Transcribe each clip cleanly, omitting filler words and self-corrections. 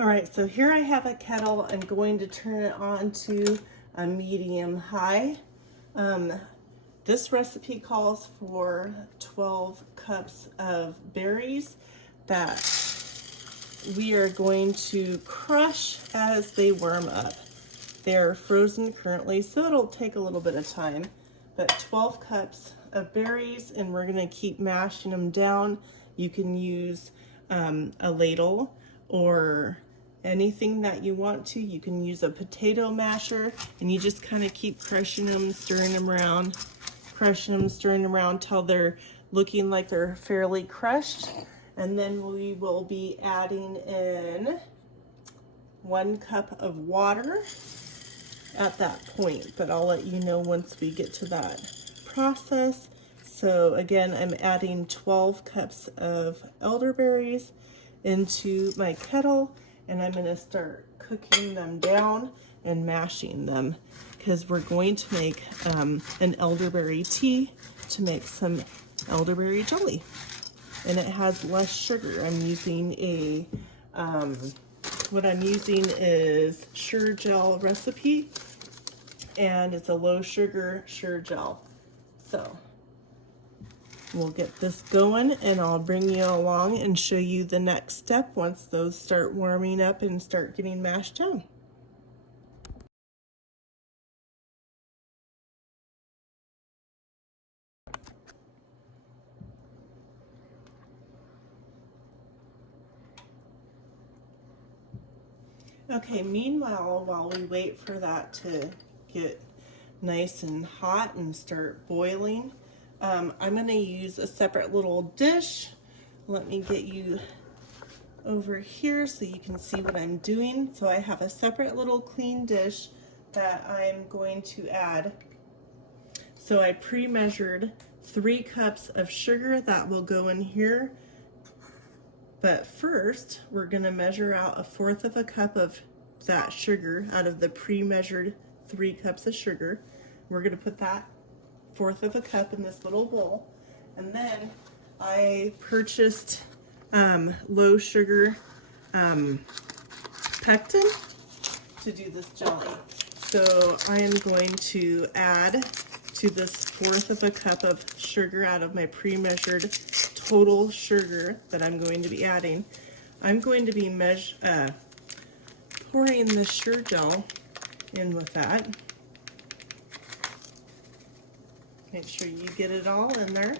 All right, so here I have a kettle. I'm going to turn it on to a medium high. This recipe calls for 12 cups of berries that we are going to crush as they warm up. They're frozen currently, so it'll take a little bit of time, but 12 cups of berries, and we're gonna keep mashing them down. You can use a ladle or anything that you want to. You can use a potato masher, and you just kind of keep crushing them, stirring them around, crushing them, stirring them around till they're looking like they're fairly crushed. And then we will be adding in 1 cup of water at that point, but I'll let you know once we get to that process. So again, I'm adding 12 cups of elderberries into my kettle, and I'm going to start cooking them down and mashing them because we're going to make an elderberry tea to make some elderberry jelly, and it has less sugar. I'm using a what I'm using is Sure Gel recipe, and it's a low sugar Sure Gel. So we'll get this going, and I'll bring you along and show you the next step once those start warming up and start getting mashed down. Okay, meanwhile, while we wait for that to get nice and hot and start boiling, I'm going to use a separate little dish. Let me get you over here so you can see what I'm doing. So I have a separate little clean dish that I'm going to add. So I pre-measured 3 cups of sugar that will go in here. But first, we're going to measure out 1/4 of a cup of that sugar out of the pre-measured 3 cups of sugar. We're going to put that 1/4 of a cup in this little bowl. And then I purchased low sugar pectin to do this jelly. So I am going to add to this 1/4 of a cup of sugar out of my pre-measured total sugar that I'm going to be adding. I'm going to be pouring the Sure Gel in with that. Make sure you get it all in there.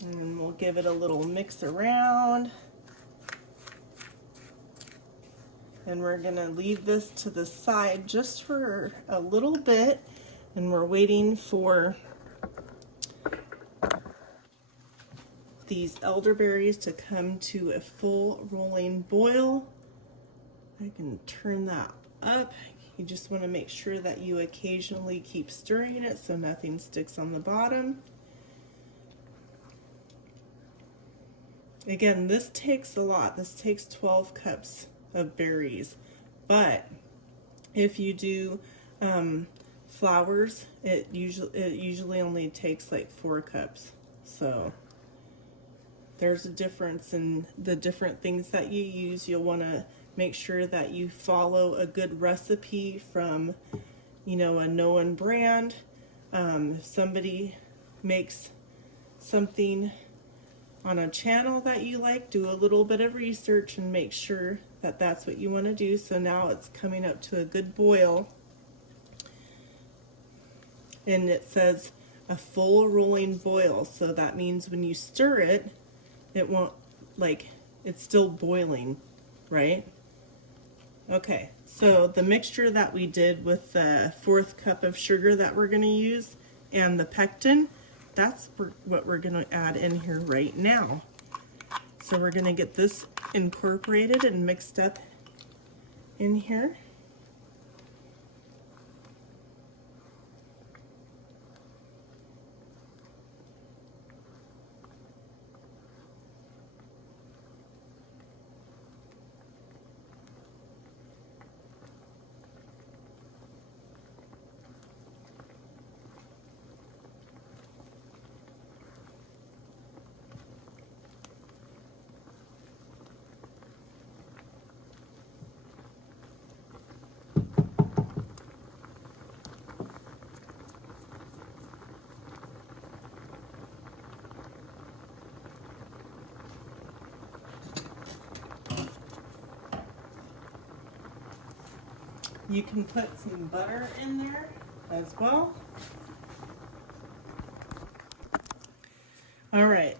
And we'll give it a little mix around. And we're gonna leave this to the side just for a little bit, and we're waiting for these elderberries to come to a full rolling boil. I can turn that up. You just want to make sure that you occasionally keep stirring it so nothing sticks on the bottom. Again, this takes a lot. This takes 12 cups of berries, but if you do flowers, it usually only takes like 4 cups. So there's a difference in the different things that you use. You'll want to make sure that you follow a good recipe from, a known brand. If somebody makes something on a channel that you like, do a little bit of research and make sure that that's what you want to do. So now it's coming up to a good boil, and it says a full rolling boil. So that means when you stir it, it won't, it's still boiling, right? Okay, so the mixture that we did with the 1/4 cup of sugar that we're going to use and the pectin, that's what we're going to add in here right now. So we're going to get this incorporated and mixed up in here. You can put some butter in there as well. All right,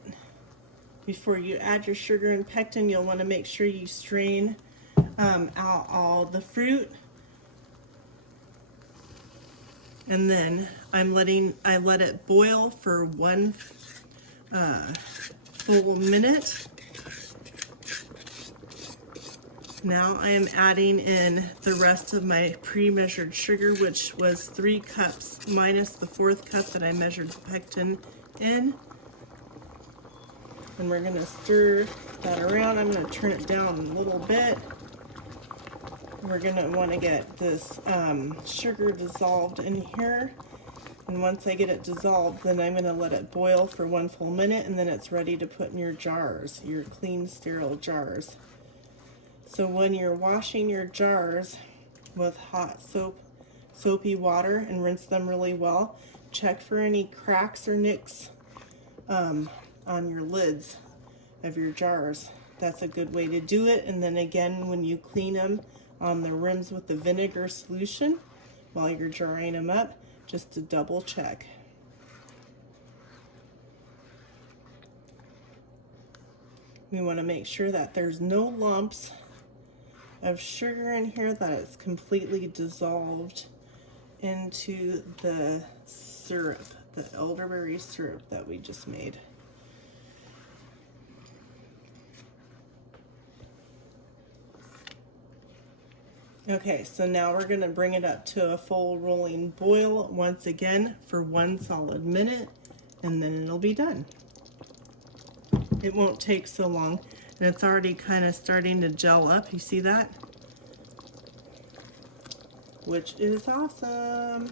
before you add your sugar and pectin, you'll want to make sure you strain out all the fruit. And then I let it boil for one full minute. Now I am adding in the rest of my pre-measured sugar, which was 3 cups minus the 4th cup that I measured the pectin in. And we're gonna stir that around. I'm gonna turn it down a little bit. We're gonna wanna get this sugar dissolved in here. And once I get it dissolved, then I'm gonna let it boil for 1 full minute, and then it's ready to put in your jars, your clean, sterile jars. So when you're washing your jars with hot soapy water and rinse them really well, check for any cracks or nicks on your lids of your jars. That's a good way to do it. And then again, when you clean them on the rims with the vinegar solution while you're jarring them up, just to double check. We want to make sure that there's no lumps of sugar in here, that it's completely dissolved into the syrup, the elderberry syrup that we just made. Okay, so now we're going to bring it up to a full rolling boil once again for 1 solid minute, and then it'll be done. It won't take so long, and it's already kind of starting to gel up. You see that? Which is awesome.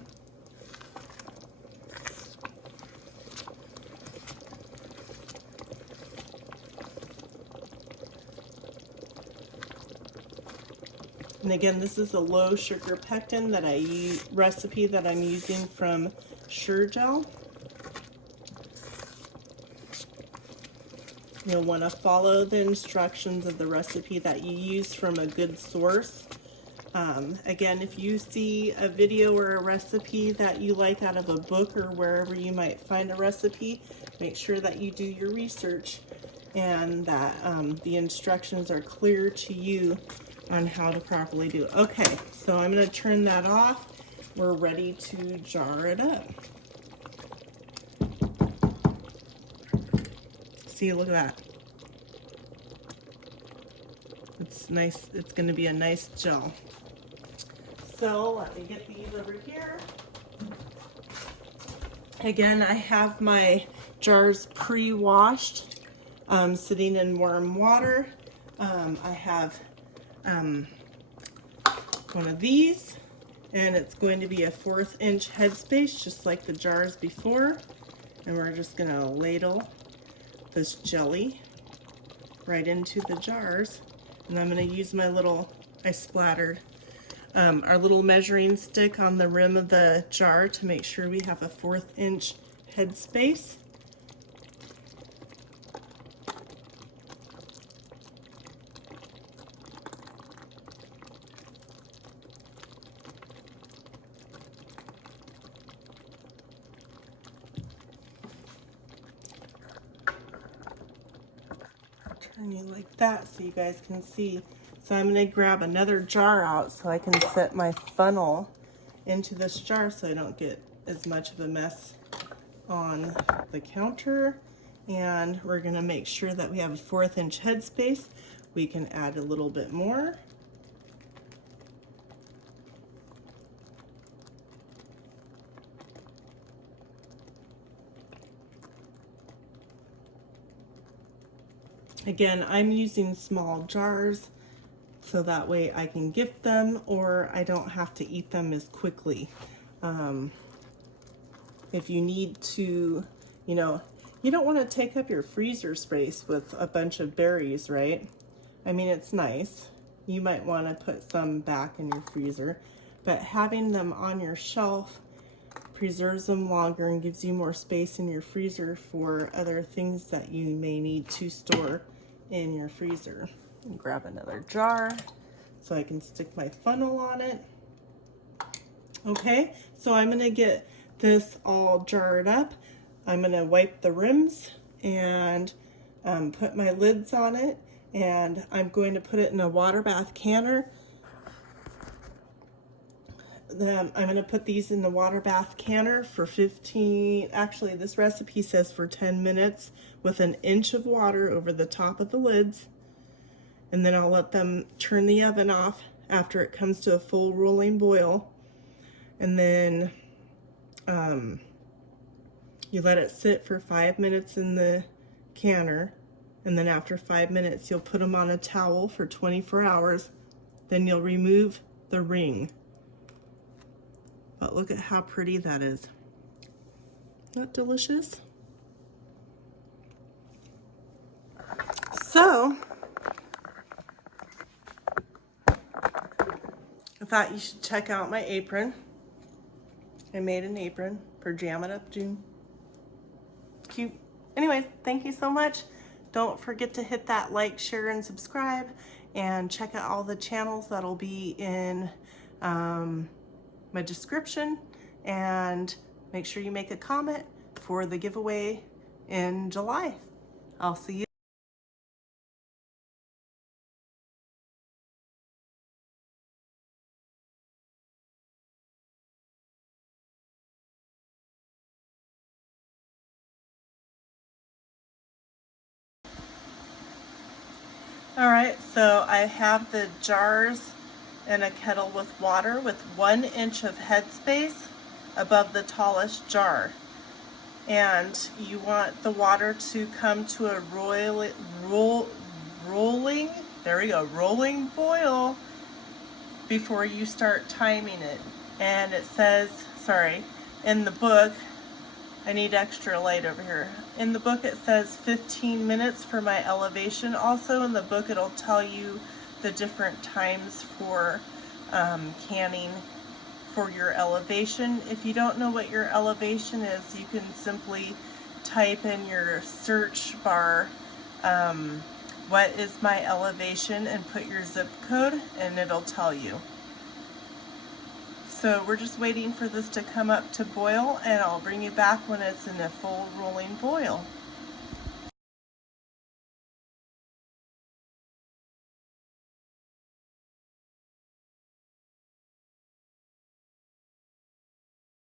And again, this is a low sugar pectin that recipe that I'm using from Sure-Gel. You'll want to follow the instructions of the recipe that you use from a good source. Again, if you see a video or a recipe that you like out of a book or wherever you might find a recipe, make sure that you do your research and that the instructions are clear to you on how to properly do it. Okay, so I'm going to turn that off. We're ready to jar it up. See, look at that. It's nice. It's going to be a nice gel. So let me get these over here. Again, I have my jars pre-washed, sitting in warm water. I have one of these, and it's going to be a 1/4 inch headspace, just like the jars before. And we're just going to ladle this jelly right into the jars. And I'm going to use my little, I splattered our little measuring stick on the rim of the jar to make sure we have a 1/4 inch headspace. Turn you like that so you guys can see. So I'm going to grab another jar out so I can set my funnel into this jar so I don't get as much of a mess on the counter. And we're going to make sure that we have a 1/4 inch headspace. We can add a little bit more. Again, I'm using small jars so that way I can gift them or I don't have to eat them as quickly. If you need to, you don't want to take up your freezer space with a bunch of berries, right? I mean, it's nice. You might want to put some back in your freezer, but having them on your shelf preserves them longer and gives you more space in your freezer for other things that you may need to store in your freezer. And grab another jar so I can stick my funnel on it. Okay, so I'm gonna get this all jarred up. I'm gonna wipe the rims and put my lids on it, and I'm going to put it in a water bath canner. I'm going to put these in the water bath canner for 15, actually this recipe says for 10 minutes with an inch of water over the top of the lids. And then I'll let them turn the oven off after it comes to a full rolling boil. And then you let it sit for 5 minutes in the canner. And then after 5 minutes, you'll put them on a towel for 24 hours. Then you'll remove the ring. But look at how pretty that is. Isn't that delicious? So, I thought you should check out my apron. I made an apron for Jam It Up June. Cute. Anyways, thank you so much. Don't forget to hit that like, share, and subscribe. And check out all the channels that'll be in my description, and make sure you make a comment for the giveaway in July. I'll see you. All right, so I have the jars in a kettle with water with 1 inch of headspace above the tallest jar. And you want the water to come to a rolling boil before you start timing it. And it says, sorry, in the book, I need extra light over here. In the book it says 15 minutes for my elevation. Also in the book it'll tell you the different times for canning for your elevation. If you don't know what your elevation is, you can simply type in your search bar, what is my elevation, and put your zip code and it'll tell you. So we're just waiting for this to come up to boil, and I'll bring you back when it's in a full rolling boil.